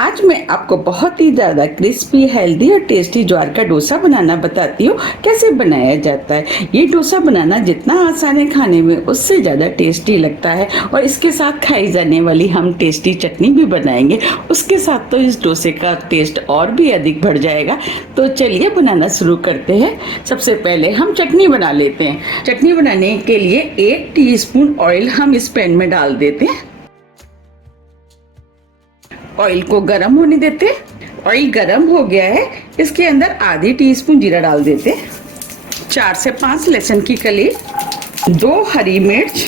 आज मैं आपको बहुत ही ज़्यादा क्रिस्पी, हेल्दी और टेस्टी ज्वार का डोसा बनाना बताती हूँ कैसे बनाया जाता है। ये डोसा बनाना जितना आसान है खाने में, उससे ज़्यादा टेस्टी लगता है और इसके साथ खाई जाने वाली हम टेस्टी चटनी भी बनाएंगे। उसके साथ तो इस डोसे का टेस्ट और भी अधिक बढ़ जाएगा। तो चलिए बनाना शुरू करते हैं। सबसे पहले हम चटनी बना लेते हैं। चटनी बनाने के लिए 1 टीस्पून ऑयल हम इस पैन में डाल देते हैं। ऑयल को गरम होने देते। ऑयल गरम हो गया है, इसके अंदर आधी टीस्पून जीरा डाल देते। 4 से 5 लहसुन की कली, 2 हरी मिर्च,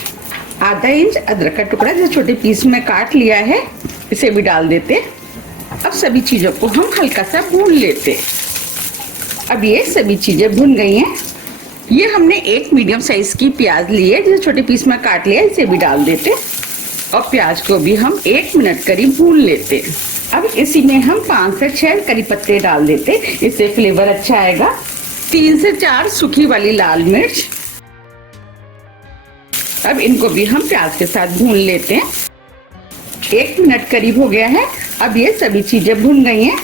आधा इंच अदरक का टुकड़ा जो छोटे पीस में काट लिया है, इसे भी डाल देते। अब सभी चीजों को हम हल्का सा भून लेते। अब ये सभी चीजें भुन गई हैं। ये हमने एक मीडियम साइज की प्याज ली है जो छोटे पीस में काट लिया, इसे भी डाल देते और प्याज को भी हम 1 मिनट करीब भून लेते। अब इसी में हम 5 से 6 करी पत्ते डाल देते, इससे फ्लेवर अच्छा आएगा। 3 से 4 सूखी वाली लाल मिर्च। अब इनको भी हम प्याज के साथ भून लेते हैं। 1 मिनट करीब हो गया है। अब ये सभी चीजें भून गई हैं।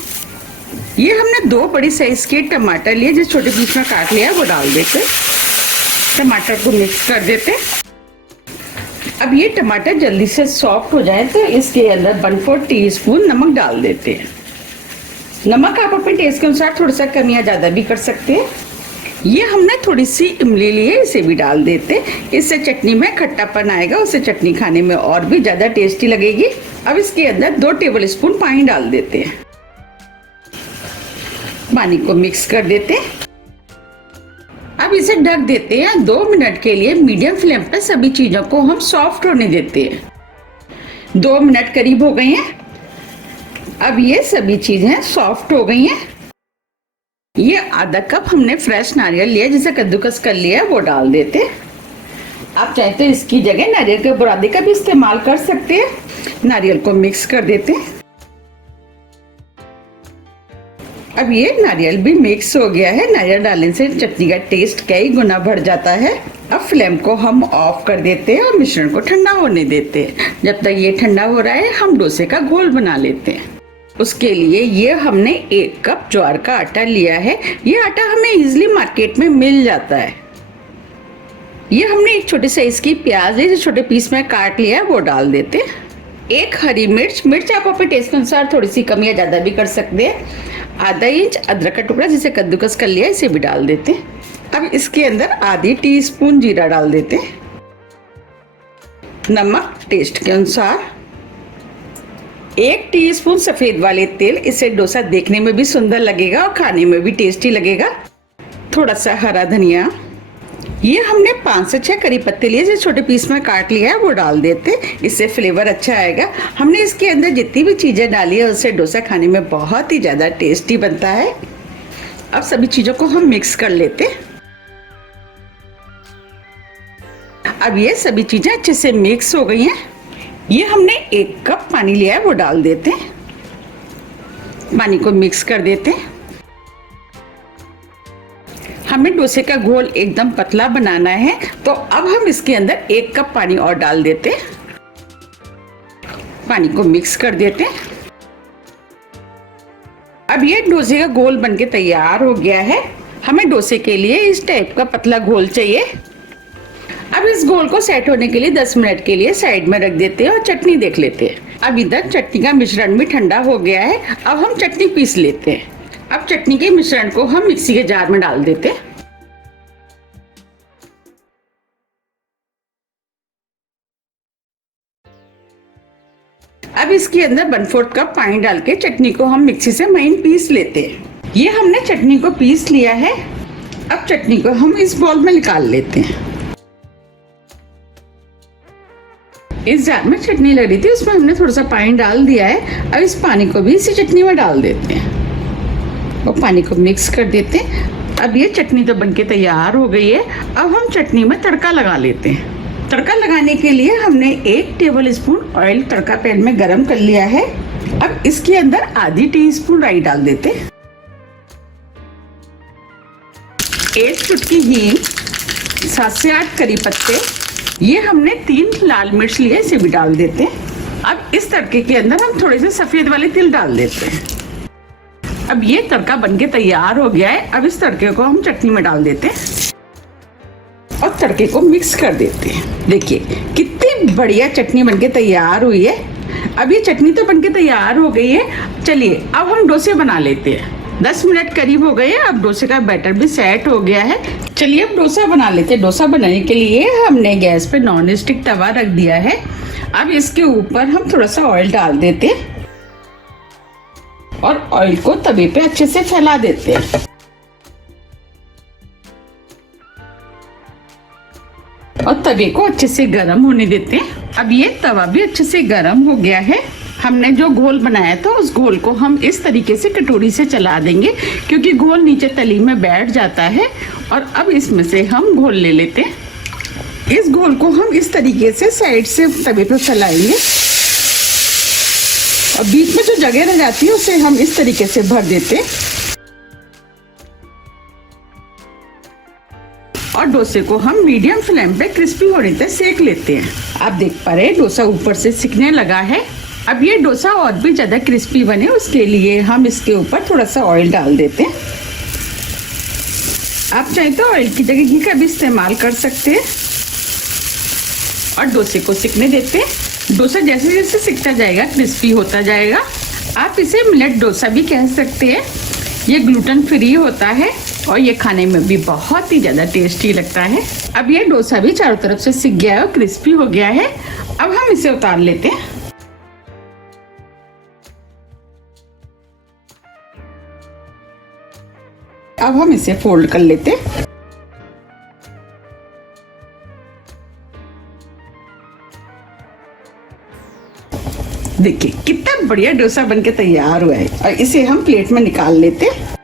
ये हमने 2 बड़ी साइज के टमाटर लिए जो छोटे पीस में काट लिया, वो डाल देते। टमाटर को मिक्स कर देते। अब ये टमाटर जल्दी से सॉफ्ट हो जाए तो इसके अंदर 1/4 टीस्पून नमक डाल देते हैं। नमक आप अपने टेस्ट के अनुसार थोड़ा सा कम या ज्यादा भी कर सकते हैं। ये हमने थोड़ी सी इमली ली है, इसे भी डाल देते। इससे चटनी में खट्टापन आएगा, उससे चटनी खाने में और भी ज्यादा टेस्टी लगेगी। अब इसके अंदर 2 टेबल स्पून पानी डाल देते हैं। पानी को मिक्स कर देते। अब इसे ढक देते हैं 2 मिनट के लिए। मीडियम फ्लेम पर सभी चीजों को हम सॉफ्ट होने देते हैं। 2 मिनट करीब हो गए हैं। अब ये सभी चीजें सॉफ्ट हो गई हैं। ये आधा कप हमने फ्रेश नारियल लिया जिसे कद्दूकस कर लिया, वो डाल देते। आप चाहे तो इसकी जगह नारियल के बुरादे का भी इस्तेमाल कर सकते हैं। नारियल को मिक्स कर देते। अब ये नारियल भी मिक्स हो गया है। नारियल डालने से चटनी का टेस्ट कई गुना बढ़ जाता है। अब फ्लेम को हम ऑफ कर देते हैं और मिश्रण को ठंडा होने देते हैं। जब तक ये ठंडा हो रहा है हम डोसे का घोल बना लेते हैं। उसके लिए ये हमने 1 कप ज्वार का आटा लिया है। ये आटा हमें इजीली मार्केट में मिल जाता है। ये हमने एक छोटे साइज की प्याज है जो छोटे पीस में काट लिया है, वो डाल देते। 1 हरी मिर्च आप अपने टेस्ट के अनुसार थोड़ी सी कम या ज्यादा भी कर सकते हैं। आधा इंच अदरक का टुकड़ा जिसे कद्दूकस कर लिया, इसे भी डाल देते। अब इसके अंदर आधी टीस्पून जीरा डाल देते। नमक टेस्ट के अनुसार। 1 टीस्पून सफेद वाले तेल, इससे डोसा देखने में भी सुंदर लगेगा और खाने में भी टेस्टी लगेगा। थोड़ा सा हरा धनिया। ये हमने 5 से 6 करी पत्ते लिए जो छोटे पीस में काट लिया है, वो डाल देते। इससे फ्लेवर अच्छा आएगा। हमने इसके अंदर जितनी भी चीजें डाली है उससे डोसा खाने में बहुत ही ज्यादा टेस्टी बनता है। अब सभी चीजों को हम मिक्स कर लेते। अब ये सभी चीजें अच्छे से मिक्स हो गई हैं। ये हमने 1 कप पानी लिया है, वो डाल देते। पानी को मिक्स कर देते। हमें डोसे का घोल एकदम पतला बनाना है, तो अब हम इसके अंदर 1 कप पानी और डाल देते। पानी को मिक्स कर देते। अब ये डोसे का घोल बनके तैयार हो गया है। हमें डोसे के लिए इस टाइप का पतला घोल चाहिए। अब इस घोल को सेट होने के लिए 10 मिनट के लिए साइड में रख देते हैं और चटनी देख लेते हैं। अब इधर चटनी का मिश्रण भी ठंडा हो गया है। अब हम चटनी पीस लेते हैं। अब चटनी के मिश्रण को हम मिक्सी के जार में डाल देते। अब इसके अंदर 1/4 कप पानी डाल के चटनी को हम मिक्सी से महीन पीस लेते हैं। ये हमने चटनी को पीस लिया है। अब चटनी को हम इस बाउल में निकाल लेते हैं। इस जार में चटनी लग रही थी, उसमें हमने थोड़ा सा पानी डाल दिया है। अब इस पानी को भी इसी चटनी में डाल देते हैं और पानी को मिक्स कर देते हैं। अब ये चटनी तो बनके तैयार हो गई है। अब हम चटनी में तड़का लगा लेते हैं। तड़का लगाने के लिए हमने 1 टेबल स्पून ऑयल तड़का पैन में गरम कर लिया है। अब इसके अंदर आधी टीस्पून राई डाल देते। 1 चुटकी हींग, 7 से 8 करी पत्ते। ये हमने 3 लाल मिर्च लिए, इसे भी डाल देते। अब इस तड़के के अंदर हम थोड़े से सफेद वाले तिल डाल देते हैं। अब ये तड़का बनके तैयार हो गया है। अब इस तड़के को हम चटनी में डाल देते हैं और तड़के को मिक्स कर देते हैं। देखिए कितनी बढ़िया चटनी बनके तैयार हुई है। अब ये चटनी तो बनके तैयार हो गई है। चलिए अब हम डोसे बना लेते हैं। 10 मिनट करीब हो गए हैं। अब डोसे का बैटर भी सेट हो गया है। चलिए अब डोसा बना लेते हैं। डोसा बनाने के लिए हमने गैस पे नॉन स्टिक तवा रख दिया है। अब इसके ऊपर हम थोड़ा सा ऑयल डाल देते हैं और ऑयल को तवे पे अच्छे से फैला देते हैं। और तवे को अच्छे से गर्म होने देते हैं। अब ये तवा भी अच्छे से गर्म हो गया है। हमने जो घोल बनाया था उस घोल को हम इस तरीके से कटोरी से चला देंगे, क्योंकि घोल नीचे तली में बैठ जाता है। और अब इसमें से हम घोल ले लेते हैं। इस घोल को हम इस तरीके से साइड से तवे पर फैलाएंगे और बीच में जो जगह रह जाती है उसे हम इस तरीके से भर देते हैं और डोसे को हम मीडियम फ्लेम पे क्रिस्पी होने तक सेक लेते हैं। आप देख पा रहे हैं डोसा ऊपर से सिकने लगा है। अब ये डोसा और भी ज़्यादा क्रिस्पी बने उसके लिए हम इसके ऊपर थोड़ा सा ऑयल डाल देते हैं। आप चाहे तो ऑयल की जगह घी का भी इस्तेमाल कर सकते हैं और डोसे को सिकने देते हैं। डोसा जैसे जैसे सिकता जाएगा क्रिस्पी होता जाएगा। आप इसे मिलेट डोसा भी कह सकते हैं। ये ग्लूटेन फ्री होता है और ये खाने में भी बहुत ही ज़्यादा टेस्टी लगता है। अब ये डोसा भी चारों तरफ से सिक गया है और क्रिस्पी हो गया है। अब हम इसे उतार लेते हैं। अब हम इसे फोल्ड कर लेते हैं। देखिए कितना बढ़िया डोसा बनके तैयार हुआ है और इसे हम प्लेट में निकाल लेते हैं।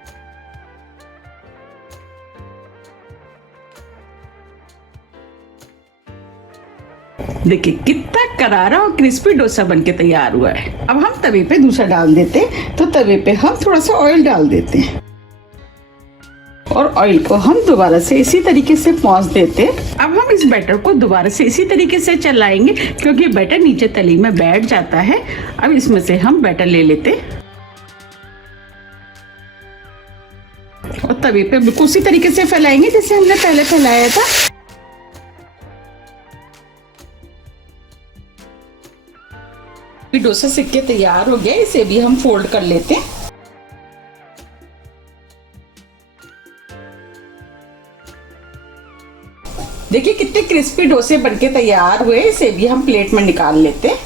देखिए कितना करारा और क्रिस्पी डोसा बनके तैयार हुआ है। अब हम तवे पे दूसरा डाल देते हैं। तो तवे पे हम थोड़ा सा ऑयल डाल देते हैं और ऑयल को हम दोबारा से इसी तरीके से पहुंच देते हैं। अब हम इस बैटर को दोबारा से इसी तरीके से चलाएंगे, क्योंकि बैटर नीचे तली में बैठ जाता है। अब इसमें से हम बैटर ले लेते हैं और तवे पे बिल्कुल उसी तरीके से फैलाएंगे जैसे हमने पहले फैलाया था। डोसा सिक के तैयार हो गया। इसे भी हम फोल्ड कर लेते हैं। देखिए कितने क्रिस्पी डोसे बनके तैयार हुए। इसे भी हम प्लेट में निकाल लेते हैं।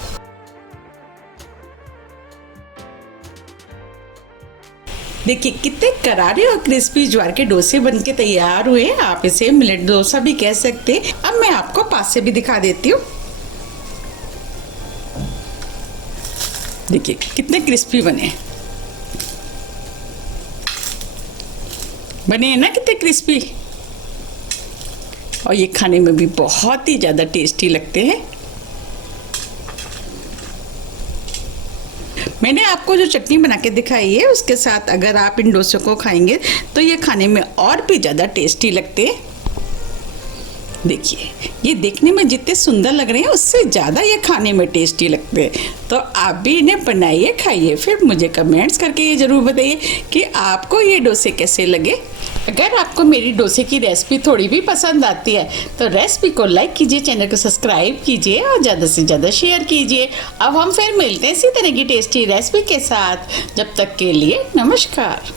देखिए कितने करारे और क्रिस्पी ज्वार के डोसे बनके तैयार हुए। आप इसे मिलेट डोसा भी कह सकते हैं। अब मैं आपको पास से भी दिखा देती हूँ। देखिए कितने क्रिस्पी बने हैं ना, कितने क्रिस्पी, और ये खाने में भी बहुत ही ज़्यादा टेस्टी लगते हैं। मैंने आपको जो चटनी बना के दिखाई है उसके साथ अगर आप इन डोसों को खाएंगे तो ये खाने में और भी ज़्यादा टेस्टी लगते हैं। देखिए ये देखने में जितने सुंदर लग रहे हैं उससे ज़्यादा ये खाने में टेस्टी लगते हैं। तो आप भी इन्हें बनाइए, खाइए, फिर मुझे कमेंट्स करके ये ज़रूर बताइए कि आपको ये डोसे कैसे लगे। अगर आपको मेरी डोसे की रेसिपी थोड़ी भी पसंद आती है तो रेसिपी को लाइक कीजिए, चैनल को सब्सक्राइब कीजिए और ज़्यादा से ज़्यादा शेयर कीजिए। अब हम फिर मिलते हैं इसी तरह की टेस्टी रेसिपी के साथ। जब तक के लिए नमस्कार।